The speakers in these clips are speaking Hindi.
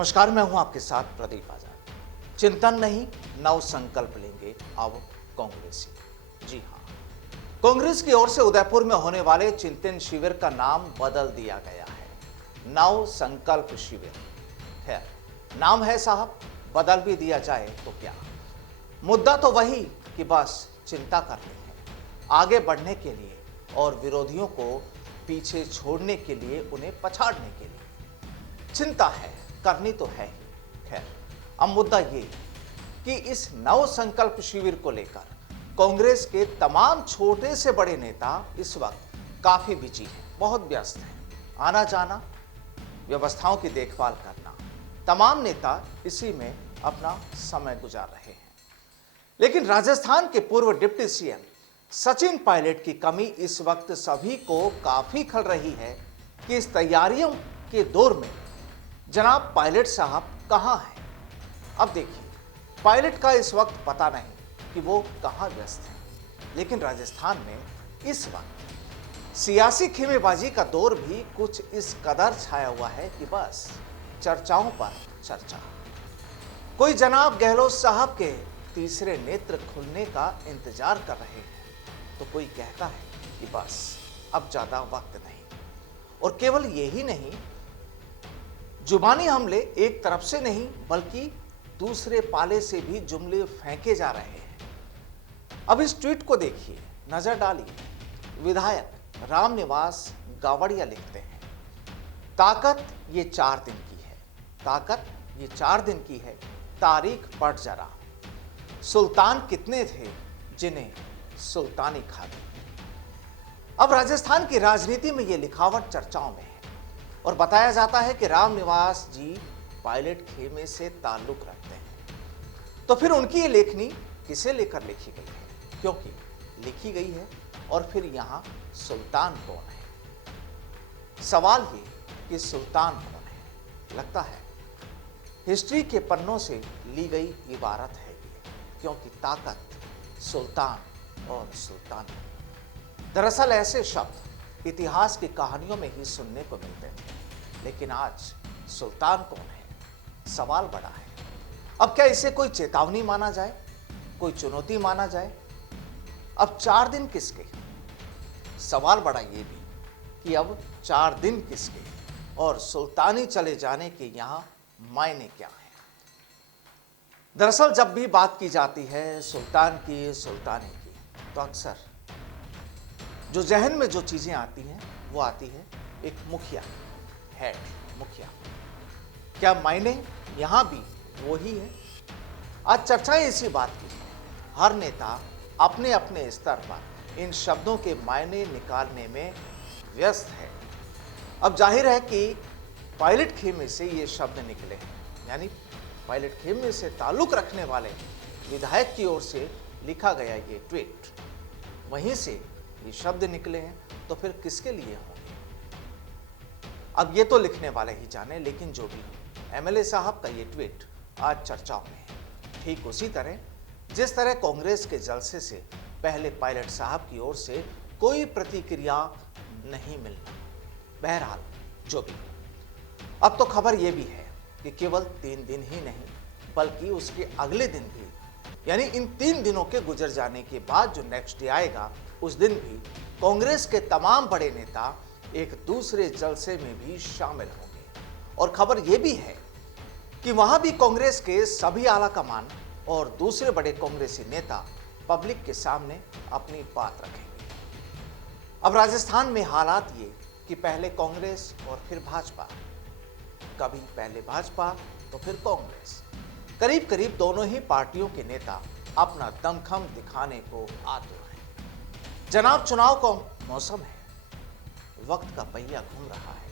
नमस्कार, मैं हूं आपके साथ प्रदीप आजाद। चिंतन नहीं, नव संकल्प लेंगे अब कांग्रेसी। जी हां, कांग्रेस की ओर से उदयपुर में होने वाले चिंतन शिविर का नाम बदल दिया गया है, नव संकल्प शिविर। खैर, नाम है साहब, बदल भी दिया जाए तो क्या, मुद्दा तो वही कि बस चिंता करनी है आगे बढ़ने के लिए और विरोधियों को पीछे छोड़ने के लिए, उन्हें पछाड़ने के लिए चिंता है, करनी तो है ही। खैर, अब मुद्दा ये कि इस नव संकल्प शिविर को लेकर कांग्रेस के तमाम छोटे से बड़े नेता इस वक्त काफी बिजी हैं, बहुत व्यस्त हैं। आना जाना, व्यवस्थाओं की देखभाल करना, तमाम नेता इसी में अपना समय गुजार रहे हैं। लेकिन राजस्थान के पूर्व डिप्टी सीएम सचिन पायलट की कमी इस वक्त सभी को काफी खल रही है कि इस तैयारियों के दौर में जनाब पायलट साहब कहां हैं। अब देखिए, पायलट का इस वक्त पता नहीं कि वो कहां व्यस्त हैं, लेकिन राजस्थान में इस वक्त सियासी खेमेबाजी का दौर भी कुछ इस कदर छाया हुआ है कि बस चर्चाओं पर चर्चा। कोई जनाब गहलोत साहब के तीसरे नेत्र खुलने का इंतजार कर रहे हैं, तो कोई कहता है कि बस अब ज्यादा वक्त नहीं। और केवल यही नहीं, जुबानी हमले एक तरफ से नहीं बल्कि दूसरे पाले से भी जुमले फेंके जा रहे हैं। अब इस ट्वीट को देखिए, नजर डालिए। विधायक रामनिवास गावड़िया लिखते हैं, ताकत ये 4 दिन की है, ताकत ये 4 दिन की है, तारीख पढ़ जरा। सुल्तान कितने थे जिन्हें सुल्तानी खा गई। अब राजस्थान की राजनीति में यह लिखावट चर्चाओं में है और बताया जाता है कि रामनिवास जी पायलट खेमे से ताल्लुक रखते हैं। तो फिर उनकी ये लेखनी किसे लेकर लिखी गई है, क्योंकि लिखी गई है, और फिर यहां सुल्तान कौन है। सवाल ये कि सुल्तान कौन है, लगता है हिस्ट्री के पन्नों से ली गई इबारत है ये, क्योंकि ताकत, सुल्तान और सुल्तान। दरअसल ऐसे शब्द इतिहास की कहानियों में ही सुनने को मिलते थे, लेकिन आज सुल्तान कौन है, सवाल बड़ा है। अब क्या इसे कोई चेतावनी माना जाए, कोई चुनौती माना जाए। अब 4 दिन किसके, सवाल बड़ा ये भी कि अब 4 दिन किसके और सुल्तानी चले जाने के यहां मायने क्या हैं। दरअसल जब भी बात की जाती है सुल्तान की, सुल्तानी की, तो अक्सर जो जहन में जो चीजें आती हैं वो आती है एक मुखिया, हेड, मुखिया। क्या मायने यहां भी वो ही है। आज चर्चाएं इसी बात की है। हर नेता अपने अपने स्तर पर इन शब्दों के मायने निकालने में व्यस्त है। अब जाहिर है कि पायलट खेमे से ये शब्द निकले हैं, यानी पायलट खेमे से ताल्लुक रखने वाले विधायक की ओर से लिखा गया ये ट्वीट, वहीं से ये शब्द निकले हैं, तो फिर किसके लिए होंगे। अब ये तो लिखने वाले ही जाने, लेकिन जो भी एमएलए साहब का ये ट्वीट आज चर्चाओं में है। ठीक उसी तरह जिस तरह कांग्रेस के जलसे से पहले पायलट साहब की ओर से कोई प्रतिक्रिया नहीं मिलना। बहरहाल जो भी, अब तो खबर यह भी है कि केवल 3 दिन ही नहीं बल्कि उसके अगले दिन भी, यानी इन 3 दिनों के गुजर जाने के बाद जो नेक्स्ट डे आएगा, उस दिन भी कांग्रेस के तमाम बड़े नेता एक दूसरे जलसे में भी शामिल होंगे। और खबर यह भी है कि वहां भी कांग्रेस के सभी आला कमान और दूसरे बड़े कांग्रेसी नेता पब्लिक के सामने अपनी बात रखेंगे। अब राजस्थान में हालात ये कि पहले कांग्रेस और फिर भाजपा, कभी पहले भाजपा तो फिर कांग्रेस, करीब करीब दोनों ही पार्टियों के नेता अपना दमखम दिखाने को आतुर हैं। जनाब, चुनाव का मौसम है, वक्त का पहिया घूम रहा है,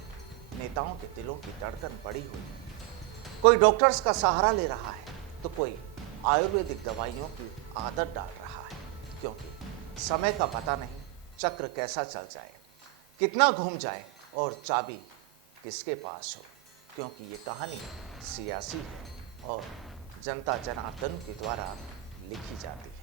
नेताओं के दिलों की धड़कन बढ़ी हुई है। कोई डॉक्टर्स का सहारा ले रहा है तो कोई आयुर्वेदिक दवाइयों की आदत डाल रहा है, क्योंकि समय का पता नहीं चक्र कैसा चल जाए, कितना घूम जाए और चाबी किसके पास हो, क्योंकि ये कहानी सियासी है और जनता जनार्दन के द्वारा लिखी जाती है।